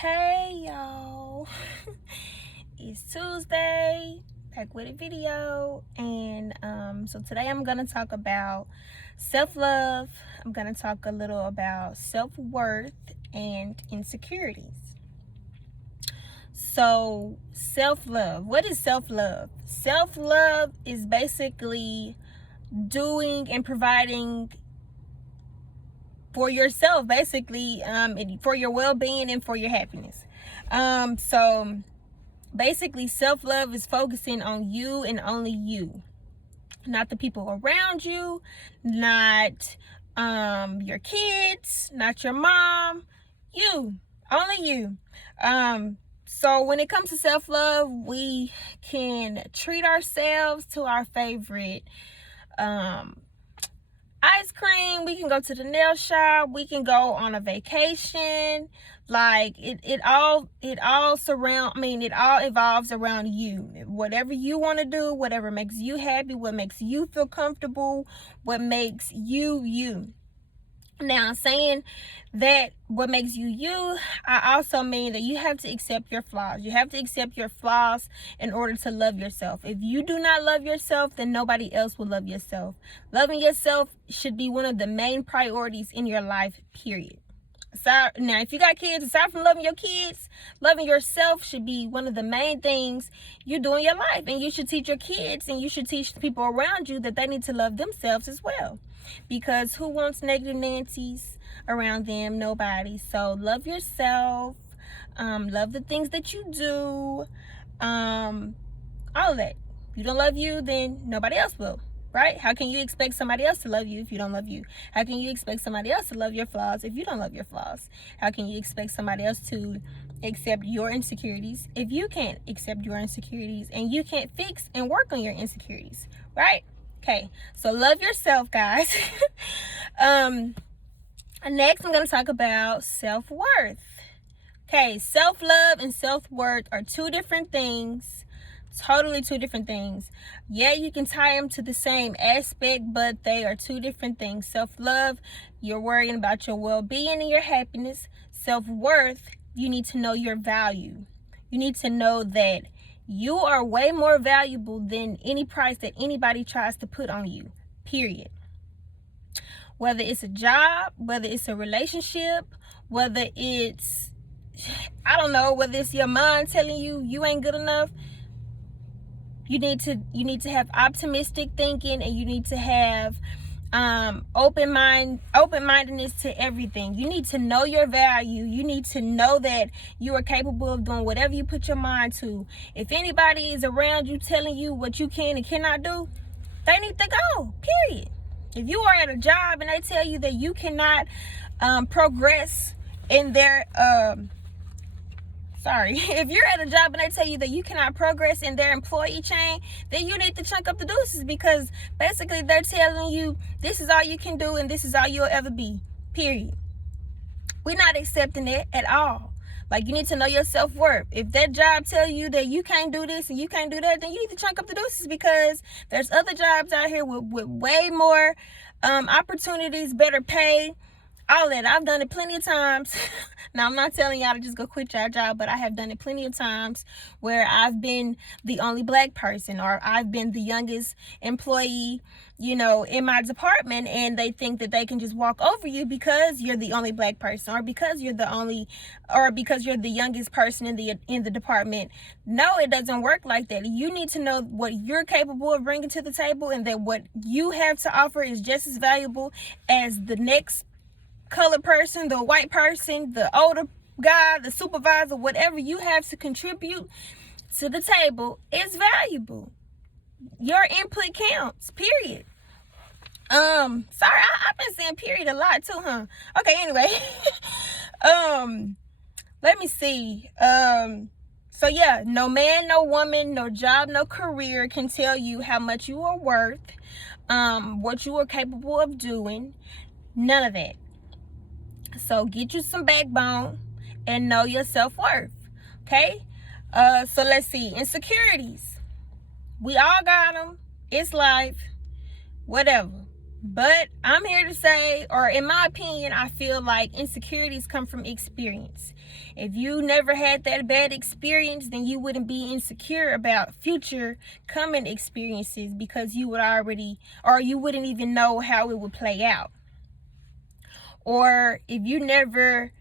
Hey y'all, it's Tuesday, back with a video. And so today I'm gonna talk about self-love. I'm gonna talk a little about self-worth and insecurities. So self-love, what is self-love? Self-love is basically doing and providing for yourself, basically, for your well-being and for your happiness. So basically, self-love is focusing on you and only you, not the people around you, not your kids, not your mom, you, only you. So when it comes to self-love, we can treat ourselves to our favorite ice cream, we can go to the nail shop, we can go on a vacation. Like it all evolves around you. Whatever you want to do, whatever makes you happy, what makes you feel comfortable, what makes you you. Now, saying that what makes you you, I also mean that you have to accept your flaws. You have to accept your flaws in order to love yourself. If you do not love yourself, then nobody else will love yourself. Loving yourself should be one of the main priorities in your life, period. So now, if you got kids, aside from loving your kids, loving yourself should be one of the main things you do in your life. And you should teach your kids and you should teach the people around you that they need to love themselves as well. Because who wants negative Nancy's around them? Nobody. So love yourself. Love the things that you do. All of that. If you don't love you, then nobody else will. Right? How can you expect somebody else to love you if you don't love you? How can you expect somebody else to love your flaws if you don't love your flaws? How can you expect somebody else to accept your insecurities if you can't accept your insecurities and you can't fix and work on your insecurities? Right? Okay, so love yourself, guys. Next, I'm going to talk about self-worth. Okay, self-love and self-worth are two different things. Totally two different things. Yeah, you can tie them to the same aspect, but they are two different things. Self-love, you're worrying about your well-being and your happiness. Self-worth, you need to know your value. You need to know that you are way more valuable than any price that anybody tries to put on you, period. Whether it's a job, whether it's a relationship, whether it's, I don't know, whether it's your mind telling you you ain't good enough, you need to have optimistic thinking, and you need to have open-mindedness to everything. You need to know your value. You need to know that you are capable of doing whatever you put your mind to. If anybody is around you telling you what you can and cannot do, they need to go, period. If you are at a job and they tell you that you cannot progress in their if you're at a job and they tell you that you cannot progress in their employee chain, then you need to chunk up the deuces, because basically they're telling you this is all you can do and this is all you'll ever be, period. We're not accepting it at all. Like, you need to know your self-worth. If that job tell you that you can't do this and you can't do that, then you need to chunk up the deuces, because there's other jobs out here with way more opportunities, better pay, all that. I've done it plenty of times. Now, I'm not telling y'all to just go quit your job, but I have done it plenty of times where I've been the only black person, or I've been the youngest employee, in my department, and they think that they can just walk over you because you're the only black person, or because you're the youngest person in the department. No, it doesn't work like that. You need to know what you're capable of bringing to the table, and that what you have to offer is just as valuable as the next colored person, the white person, the older guy, the supervisor. Whatever you have to contribute to the table is valuable. Your input counts, period. Sorry, I've been saying period a lot too, huh? Okay, anyway. Let me see. So yeah, no man, no woman, no job, no career can tell you how much you are worth, what you are capable of doing. None of that. So get you some backbone and know your self-worth. Okay? So let's see. Insecurities. We all got them. It's life. Whatever. But I'm here to say, or in my opinion, I feel like insecurities come from experience. If you never had that bad experience, then you wouldn't be insecure about future coming experiences, because you would already, or you wouldn't even know how it would play out. Or if you never,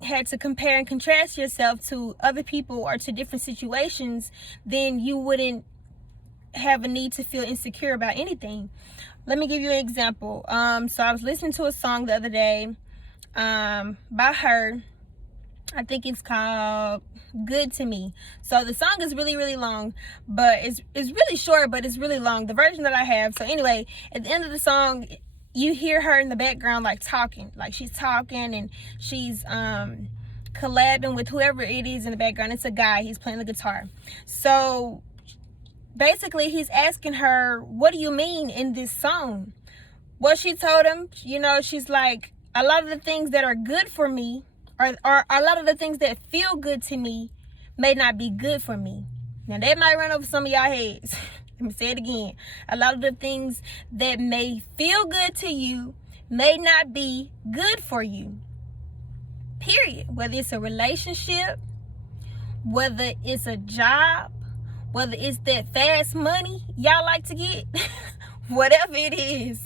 had to compare and contrast yourself to other people or to different situations, then you wouldn't have a need to feel insecure about anything. Let me give you an example. So I was listening to a song the other day by her. I think it's called Good to Me. So the song is really, really long, but it's really short, but it's really long, the version that I have. So anyway, at the end of the song, you hear her in the background like talking, like she's talking, and she's collabing with whoever it is in the background. It's a guy, he's playing the guitar. So basically he's asking her, what do you mean in this song? Well, she told him, she's like, a lot of the things that are good for me, or a lot of the things that feel good to me, may not be good for me. Now that might run over some of y'all heads. Let me say it again. A lot of the things that may feel good to you may not be good for you. Period. Whether it's a relationship, whether it's a job, whether it's that fast money y'all like to get, whatever it is.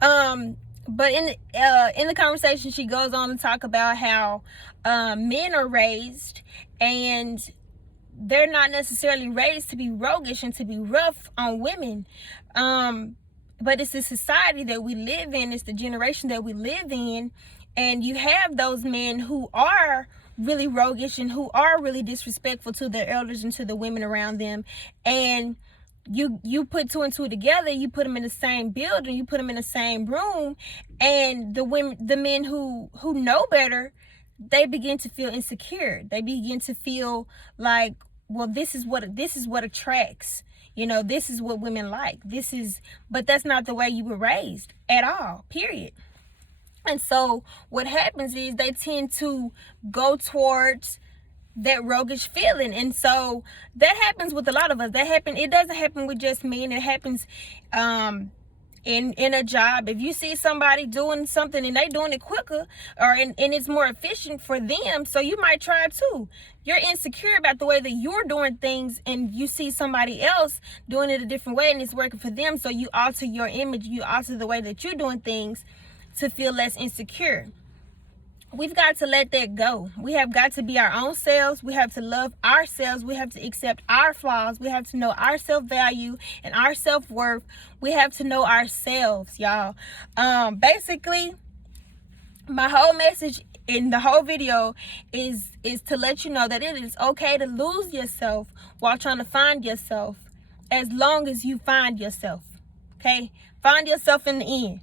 But in the conversation, she goes on to talk about how men are raised, and they're not necessarily raised to be roguish and to be rough on women. But it's the society that we live in. It's the generation that we live in. And you have those men who are really roguish and who are really disrespectful to their elders and to the women around them. And you put two and two together, you put them in the same building, you put them in the same room, and the men who know better, they begin to feel insecure. They begin to feel like, well, this is what attracts. This is what women like. But that's not the way you were raised at all, period. And so what happens is they tend to go towards that roguish feeling. And so that happens with a lot of us. It doesn't happen with just men. It happens in a job. If you see somebody doing something and they doing it quicker, and it's more efficient for them, so you might try too. You're insecure about the way that you're doing things, and you see somebody else doing it a different way and it's working for them, so you alter your image, you alter the way that you're doing things to feel less insecure. We've got to let that go. We have got to be our own selves. We have to love ourselves. We have to accept our flaws. We have to know our self-value and our self-worth. We have to know ourselves, y'all. Basically, my whole message in the whole video is to let you know that it is okay to lose yourself while trying to find yourself, as long as you find yourself. Okay? Find yourself in the end.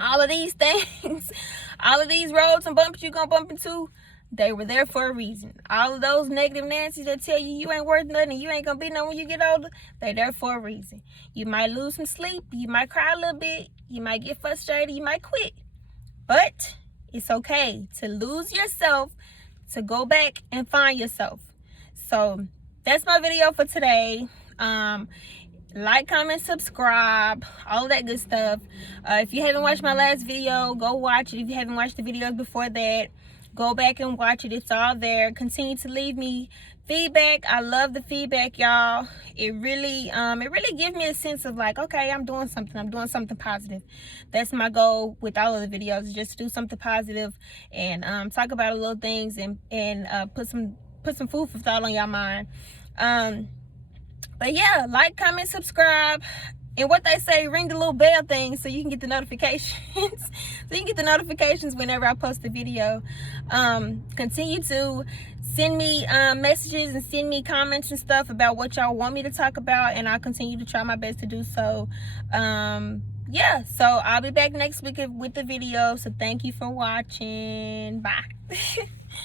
All of these things, all of these roads and bumps you're going to bump into, they were there for a reason. All of those negative Nancy's that tell you ain't worth nothing, you ain't going to be nothing when you get older, they there for a reason. You might lose some sleep, you might cry a little bit, you might get frustrated, you might quit. But it's okay to lose yourself, to go back and find yourself. So that's my video for today. Like, comment, subscribe, all of that good stuff. If you haven't watched my last video, go watch it. If you haven't watched the videos before that, go back and watch it. It's all there. Continue to leave me feedback. I love the feedback, y'all. It really gives me a sense of like, okay, I'm doing something positive. That's my goal with all of the videos, is just to do something positive and talk about little things and put some food for thought on y'all mind. But yeah, like, comment, subscribe, and what they say, ring the little bell thing so you can get the notifications. So you can get the notifications whenever I post a video. Continue to send me messages and send me comments and stuff about what y'all want me to talk about, and I'll continue to try my best to do so. Yeah, so I'll be back next week with the video. So thank you for watching. Bye.